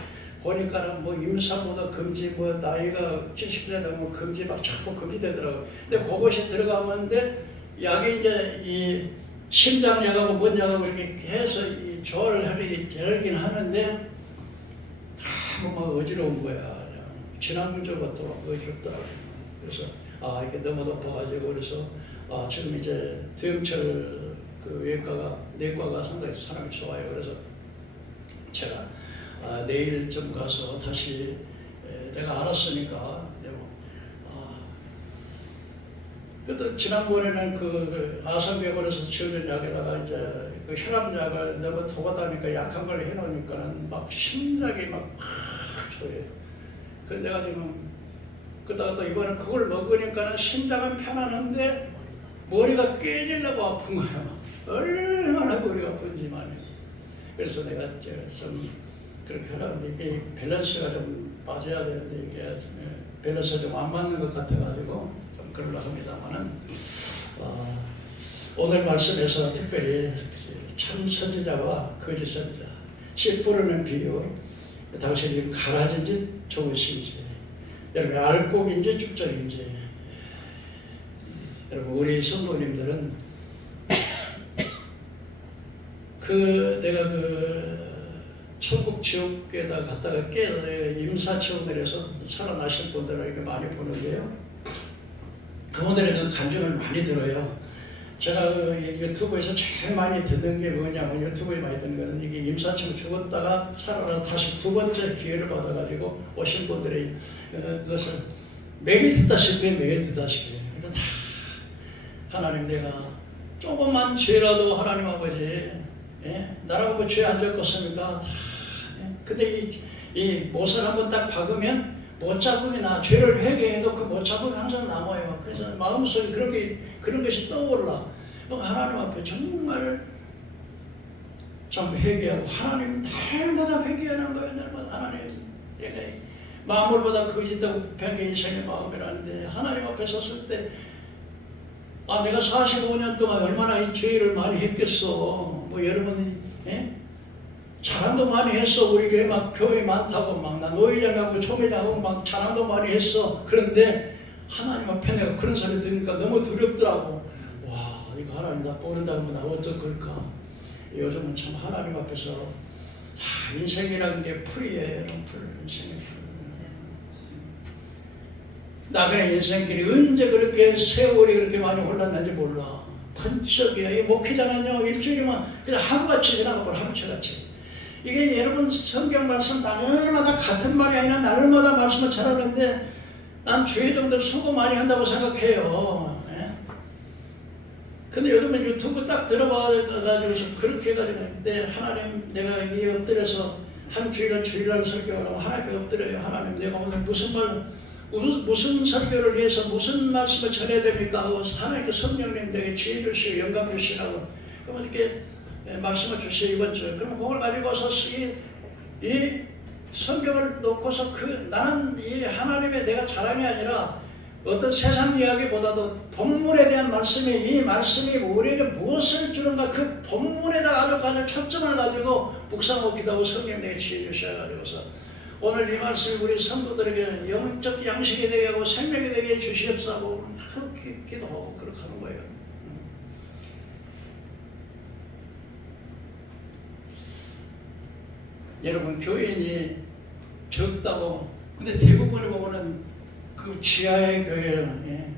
보니까는 뭐 임산부도 금지, 뭐 나이가 70세 넘으면 금지 막 자꾸 금지되더라고요. 근데 그것이 들어가는데 약이 이제 이 심장약하고 뭔 약하고 이렇게 해서 이 조화를 하긴 되긴 하는데 너무 어지러운 거야. 지난주가 또 어지럽더라고요. 그래서 이게 너무 높아가지고 그래서 지금 이제 두영철 그 내과가 상당히 사람이 좋아요. 그래서 제가 내일 좀 가서 다시 내가 알았으니까 그때 지난번에는 그 아산병원에서 지어준 약에다가 이제 그 혈압약을 너무 도가다니까 약한 걸 해놓으니까는 막 심장이 막 조여요. 그래서 내가 지금 그러다가 또 이번에 그걸 먹으니까는 심장은 편안한데 머리가 깨지려고 아픈 거야. 얼마나 머리가 아픈지만. 그래서 내가 좀 그렇게 하라는데 이게 밸런스가 좀 맞아야 되는데 이게 밸런스가 좀 안 맞는 것 같아가지고 좀 그러려고 합니다만은 오늘 말씀에서 특별히 참 선지자와 거짓 선지자 씨 뿌리는 비유 당신이 가라진지 좋으신지 여러분 알곡인지 축적인지 여러분 우리 성도님들은 내가 천국 지옥에다 갔다가 깨서 임사체험을 해서 살아나신 분들을 이렇게 많이 보는데요. 그분들의 그 간증을 많이 들어요. 제가 그 유튜브에서 제일 많이 듣는 게 뭐냐면, 유튜브에 많이 듣는 것은 이게 임사체험 죽었다가 살아나 다시 두 번째 기회를 받아가지고 오신 분들이 그것을 매일 듣다시피 다 하나님, 내가 조금만 죄라도 하나님 아버지, 나라고 뭐 죄 안 졌겠습니까? 다. 근데 이 못을 한번 딱 박으면 못 잡음이 나. 죄를 회개해도 그 못 잡음이 항상 남아요. 그래서 마음속에 그런 것이 떠올라. 그럼 하나님 앞에 정말 좀 회개하고, 하나님 날마다 회개하는 거예요. 날마다 하나님, 내가 만물보다 거짓되고 부패한 게 인생의 마음이라는데, 하나님 앞에 섰을 때 내가 45년 동안 얼마나 이 죄를 많이 했겠어. 뭐 여러분, 자랑도 많이 했어. 우리 교회 막 교회 많다고 막 나 노회장하고 총회장하고 막 자랑도 많이 했어. 그런데 하나님 앞에 내가 그런 소리 들으니까 너무 두렵더라고. 와, 이거 하나님 나 모른다면 나 어떡할까. 요즘은 참 하나님 앞에서 인생이라는 게 풀이에요. 풀, 인생의 풀. 나그네 인생길이 언제 그렇게 세월이 그렇게 많이 흘렀는지 몰라. 번쩍이야. 이 목회자는요, 일주일이면 그냥 하루같이 지나가버려. 하루같이. 이게 여러분 성경 말씀 날마다 같은 말이 아니라 날마다 말씀을 전하는데, 난 죄 정도 수고 많이 한다고 생각해요. 근데 요즘은 유튜브 딱 들어봐가지고서 그렇게 해가지고, 하나님, 내가 이 엎드려서 한 주일날 설교를 하면 하나님께 엎드려요. 하나님, 내가 오늘 무슨 설교를 위해서 무슨 말씀을 전해야 됩니까? 하고 하나님께 성령님 내게 지혜 주시고 영감 주시라고. 그러면 이렇게 말씀을 주시고 이번 주에. 그러면 그걸 가지고서 이 성경을 놓고서 나는 이 하나님의 내가 자랑이 아니라 어떤 세상 이야기보다도 본문에 대한 이 말씀이 우리에게 무엇을 주는가, 그 본문에다 아주 초점을 가지고 묵상하고 기도하고 성령 내게 지혜 주셔가지고서 오늘 이 말씀이 우리 성도들에게 영적 양식이 되게 하고 생명이 되게 주시옵소서 그렇게 기도하고 그렇게 하는 거예요. 여러분, 교인이 적다고, 근데 대부분의 보면은 그 지하의 교회는,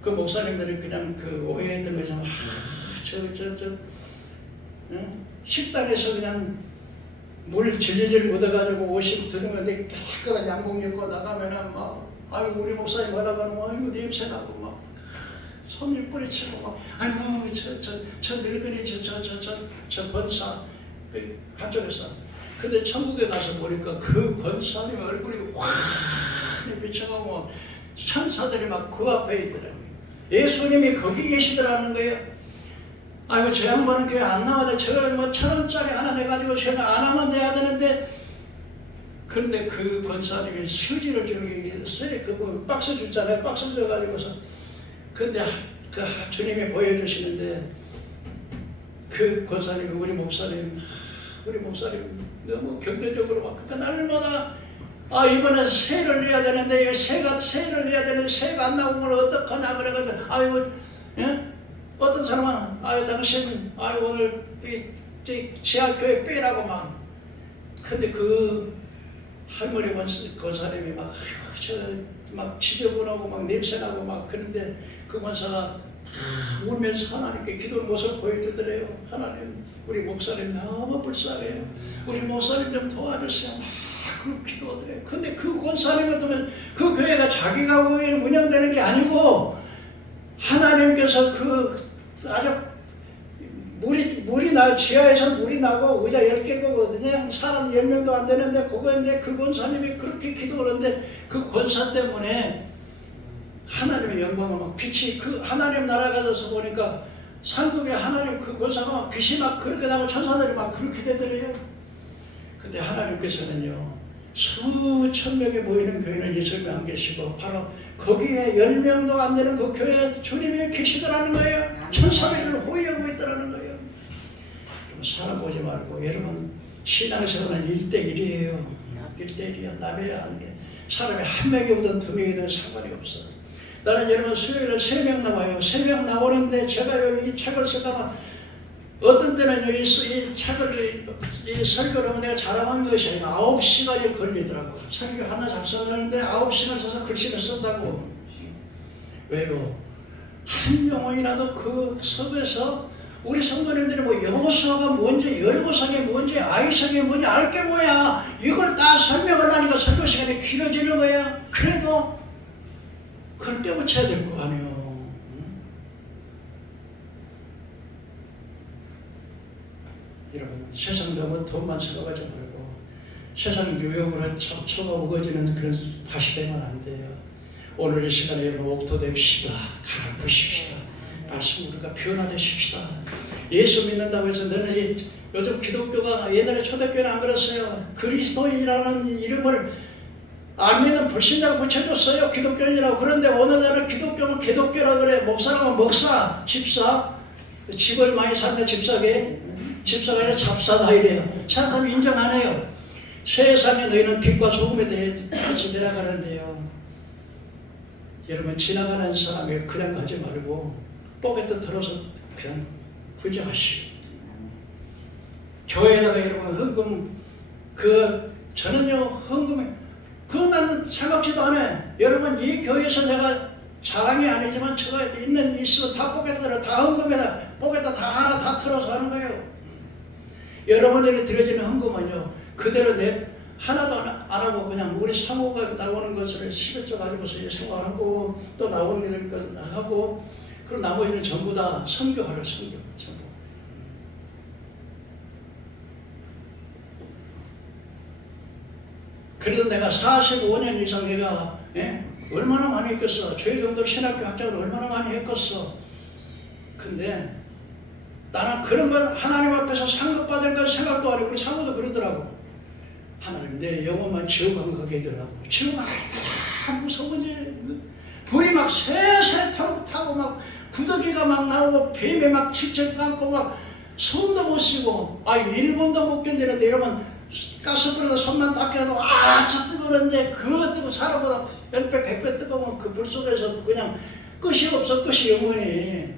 그 목사님들이 그냥 그 오해했던 거죠. 식당에서 그냥 물 질질 묻어가지고 옷이 드는 건데 깨끗한 양복 입고 나가면은 막, 아이고 우리 목사님 뭐라고 하는 거, 아이고 냄새나고 막 손님 뿌리치고 막, 아이고 저 늙은이 저 권사 그 한쪽에서. 근데 천국에 가서 보니까 그 권사님 얼굴이 확 비쳐가고 천사들이 막 그 앞에 있더라고요. 예수님이 거기 계시더라는 거예요. 아이고 저 양반은 교회 안 나와도 저거 뭐 1,000원짜리 하나 내가지고 제가 안 하면 돼야 되는데, 그런데 그 권사님이 휴지를 저기 그 박스 줬잖아요. 박스 줘가지고서. 근데 그 주님이 보여주시는데, 그 권사님이 우리 목사님 너무 경제적으로 막, 그러니까 날마다 이번에 세를 내야 되는데 세를 내야 되는데 세가 안 나오면 어떡하냐 그래가지고, 아이고 어떤 사람은 당신 오늘 지하교회 빼라고 막. 근데 그 할머니 권사님이 막 지저분하고 막 냄새나고 막, 그런데 그 권사가 울면서 하나님께 기도의 모습을 보여주더래요. 하나님, 우리 목사님 너무 불쌍해요. 우리 목사님 좀 도와주세요. 그렇게 기도하더래요. 근데 그 권사님을 두면 그 교회가 자기가 운영되는 게 아니고, 하나님께서 아주 물이 지하에서 물이 나고 의자 10개거든요. 사람 10명도 안 되는데, 그거인데 그 권사님이 그렇게 기도하는데, 그 권사 때문에 하나님의 영광을 막 빛이, 그 하나님 나라 가서 보니까 상급에 하나님 그 권사가 막 빛이 막 그렇게 나고 천사들이 막 그렇게 되더래요. 근데 하나님께서는요, 수천 명이 모이는 교회는 예수님이 안 계시고, 바로 거기에 10명도 안 되는 그 교회에 주님이 계시더라는 거예요. 천사들을 호위하고 있더라는 거예요. 사람 보지 말고, 여러분 신앙생활은 1대1이에요. 1대1이야. 남해야 하는 게. 사람이 한 명이든 두 명이든 상관이 없어. 나는 여러분 수요일에 3명 나와요. 3명 나오는데 제가 여기 이 책을 쓰다가 어떤 때는 이 책을 이 설교를 하면 내가 자랑한 것이 아니라 9시간이 걸리더라고. 설교 하나 작성하는데 9시간 써서 글씨를 쓴다고. 왜요? 한 영혼이라도 그 섭에서 우리 성도님들이 뭐 여호수아가 뭔지 열고성이 뭔지 아이성이 뭔지 알 게 뭐야. 이걸 다 설명을 하니까 설교 시간이 길어지는 거야. 그래도 그걸 떼붙여야 될 거 아니에요. 여러분, 세상 너무 돈만 생각하지 말고 세상 유혹으로 척추가 우거지는 그런 다시 되면 안 돼요. 오늘 이 시간에 여러분 옥토됩시다. 가르치십시다. 말씀 우리가 변화되십시다. 예수 믿는다고 해서 너는 요즘 기독교가 옛날에 초대교회는 안 그랬어요. 그리스도인이라는 이름을 안 믿는 불신자가 붙여줬어요. 기독교인이라고. 그런데 오늘날은 기독교는 기독교라 그래. 목사라면 목사, 집사. 집을 많이 샀네 집사게. 집사가 아니라 잡사다 이래요. 사람이 인정 안 해요. 세상에 너희는 빛과 소금에 대해 같이 내려가는데요. 여러분 지나가는 사람이 그냥 가지 말고 뽀개도 들어서 그냥 구제하시오. 교회에다가 여러분 헌금 저는요 헌금에 그거 나는 생각지도 안 해. 여러분 이 교회에서 내가 자랑이 아니지만 제가 있어 다 뽀개다 다 헌금에다 뽀개다 다 하나 다 틀어서 하는 거예요. 여러분들이 드려지는 헌금은요 그대로 하나도 안 하고 그냥 우리 사모가 나오는 것을 10여 가지고서 생활하고 또 나오는 것 하고 그럼 나머지는 전부 다 선교하러 선교 전부. 그래도 내가 45년 이상 내가 얼마나 많이 했겠어. 저희 정도 신학교 학장을 얼마나 많이 했겠어. 근데 나는 그런 건 하나님 앞에서 상급받을 건 생각도 안 하고 우리 사모도 그러더라고. 하나님 내 영혼만 지옥 안 가게 해주라고. 지옥 무서운지 불이 막 새새 타고 막 구더기가 막 나오고 뱀에 막 직접 감고 막 손도 못 쉬고 1분도 못 견디는데 이러면 가스불에다 손만 닦여도 저 뜨거운데 그거 뜨고 사람보다 10배 100배 뜨거우면 그 불 속에서 그냥 끝이 없어. 끝이 영원히.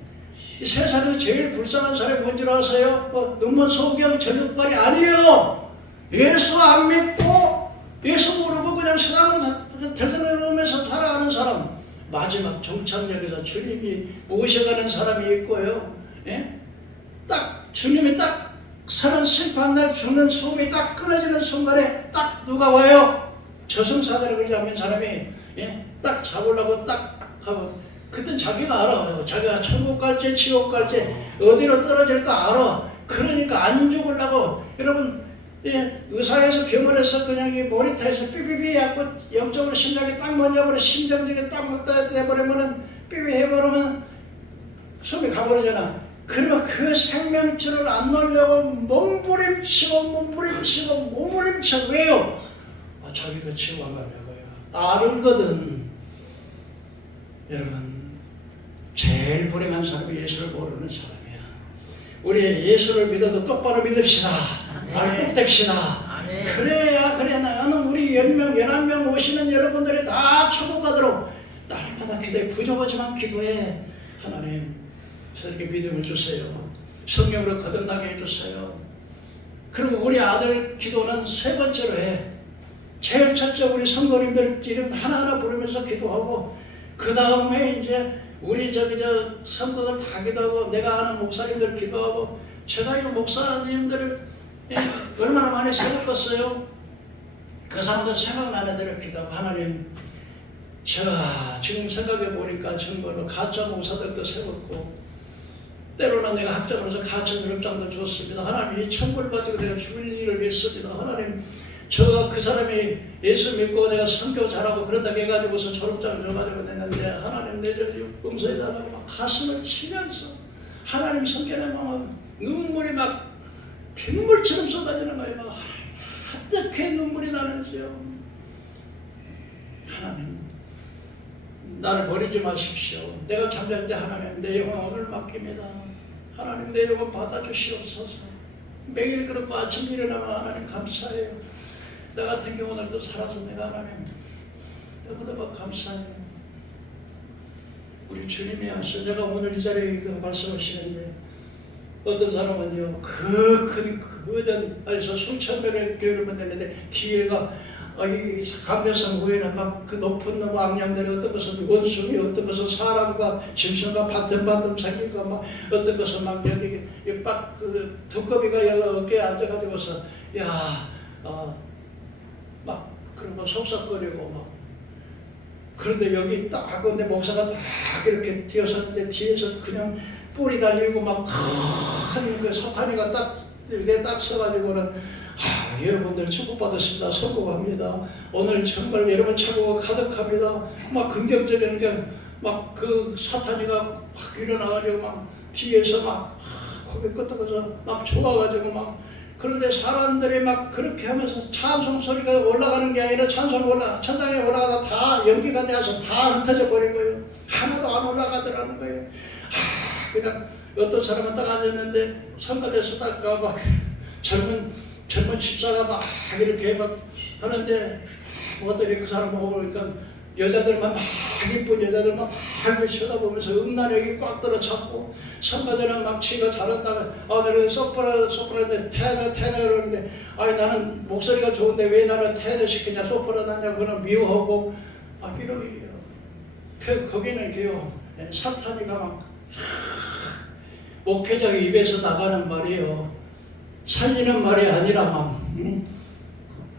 이 세상에서 제일 불쌍한 사람이 뭔지 아세요? 눈먼 소경 저녁발이 아니에요. 예수 안 믿고 예수 모르고 그냥 세상을 들썩이면서 살아가는 사람. 마지막 종착역에서 주님이 모셔가는 사람이 있고요. 딱 주님이 딱 사는 슬퍼한 날 죽는 숨이 딱 끊어지는 순간에 딱 누가 와요? 저승사자를 그리 잡는 사람이 딱 잡으려고 딱 하고 그땐 자기가 알아. 자기가 천국 갈지 지옥 갈지 어디로 떨어질까 알아. 그러니까 안 죽으려고. 여러분 의사에서 병원에서 그냥 이 모니터에서 삐삐삐 하고 영적으로 심장이 딱 먼저버려 심정지가 딱 먹다 해버리면은 삐삐 해버리면 숨이 가버리잖아. 그러면 그 생명줄을 안 놓으려고 몸부림치고 왜요? 자기가 지옥 안 가려고요. 알거든. 여러분 제일 불행한 사람이 예수를 모르는 사람이야. 우리 예수를 믿어도 똑바로 믿읍시다. 말뚝 댑시다. 그래야 나는 우리 10명 11명 오시는 여러분들이 다 천국 가도록 날마다 기도해. 부족하지만 기도해. 하나님 저에게 믿음을 주세요. 성령으로 거듭나게 해주세요. 그리고 우리 아들 기도는 세 번째로 해. 제일 첫째 우리 성도님들 이름 하나하나 부르면서 기도하고 그 다음에 이제 우리 성도들 다 기도하고 내가 아는 목사님들 기도하고 제가 이 목사님들을 얼마나 많이 세웠겠어요. 그 사람들 생각나는 대로 기도하고 하나님 제가 지금 생각해 보니까 정말로 가짜 목사들도 세웠고 때로는 내가 학장으로서 가짜 유럽장도 줬습니다. 하나님 이 천국을 가지고 내가 죽을 일을 했습니다. 하나님 저가 그 사람이 예수 믿고 내가 선교 잘하고 그런다고 해가지고서 졸업장을 줘가지고 냈는데 하나님 내 저리 용서해달라고 막 가슴을 치면서 하나님 성경에 막 눈물이 막 빗물처럼 쏟아지는 거예요. 막 어떻게 눈물이 나는지요. 하나님 나를 버리지 마십시오. 내가 잠잘 때 하나님 내 영혼 오늘 맡깁니다. 하나님 내 영혼 받아주시옵소서. 매일 그렇고 아침 일어나면 하나님 감사해요. 나 같은 경우는 또 살아서 내가 하나님 너무너무 감사해요. 우리 주님이 하셔. 내가 오늘 이 자리에 말씀하시는데 어떤 사람은요 그 큰 거전 안에서 수천 명의 교회를 만났는데 뒤에가 이 감대성 후에는 막 그 높은 왕량들이 어떤 것은 원숭이, 어떤 것은 사람과 짐승과 바텀바텀 생기고 막 어떤 것은 막 여기 그 두꺼비가 여기 어깨에 앉아가지고서 막 그런 거 속삭거리고 막 그런데 여기 딱 근데 목사가 딱 이렇게 뛰어섰는데 뒤에서 그냥 뿔이 달리고 막 큰 그 사탄이가 딱 이렇게 딱 서가지고는 여러분들 축복받으십니다. 성공합니다. 오늘 정말 여러분 착오가 가득합니다. 막 긍정적인 막 그 사탄이가 막 일어나가지고 막 뒤에서 막 고개 끄덕여서 막 좋아가지고 막 그런데 사람들이 막 그렇게 하면서 찬송 소리가 올라가는 게 아니라 찬송 천당에 올라가서 다 연기가 되어서 다 흩어져 버린 거예요. 하나도 안 올라가더라는 거예요. 그냥 어떤 사람은 딱 앉았는데 성가대에서 딱 막 젊은 집사가 막 이렇게 막 하는데 어떤 그 사람 보고 보니까 여자들만 막 이쁜 여자들 막 쳐다보면서 음란력이 꽉 들어찼고 성가대는 막 지가 잘한다고 내가 소프라인데 테너 그러는데 나는 목소리가 좋은데 왜 나를 테너 시키냐 소프라노 하냐고 그냥 미워하고 이러기요. 거기는 사탄이가 막 목회자 입에서 나가는 말이에요. 살리는 말이 아니라 막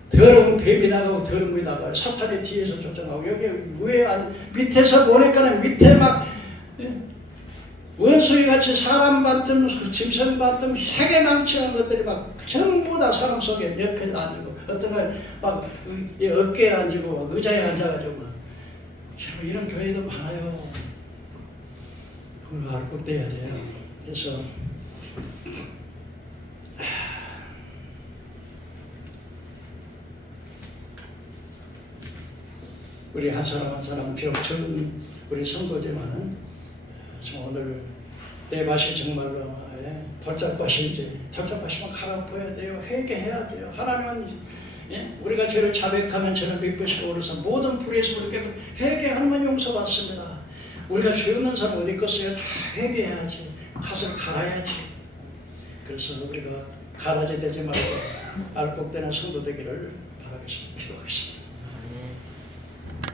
더러운 뱀이 나가고 더러운 게 나가요. 사탄이 뒤에서 조정하고 여기 위에 밑에서 보니까는 밑에 막 원수이 같이 사람 같은 짐승 같은 핵에 망치는 것들이 막 전부 다 사람 속에 옆에 앉고 어떤 건막 어깨에 앉고 막 의자에 앉아가지고 막 이런 교회도 많아요. 그걸 알고 떼야 돼요. 그래서 우리 한 사람 한 사람 비록 적은 우리 선거지만은 오늘 내 맛이 정말로 돌짝밭이면 갈아엎어야 돼요. 회개해야 돼요. 하나님은 우리가 죄를 자백하면 저는 믿으시고 그래서 모든 불의에서 우리께 회개하면 용서받습니다. 우리가 죄 없는 사람 어디 있겠어요? 다 회개해야지. 가서 갈아야지. 그래서 우리가 가라지 되지 말고 알곡되는 성도 되기를 바라겠습니다. 기도하겠습니다.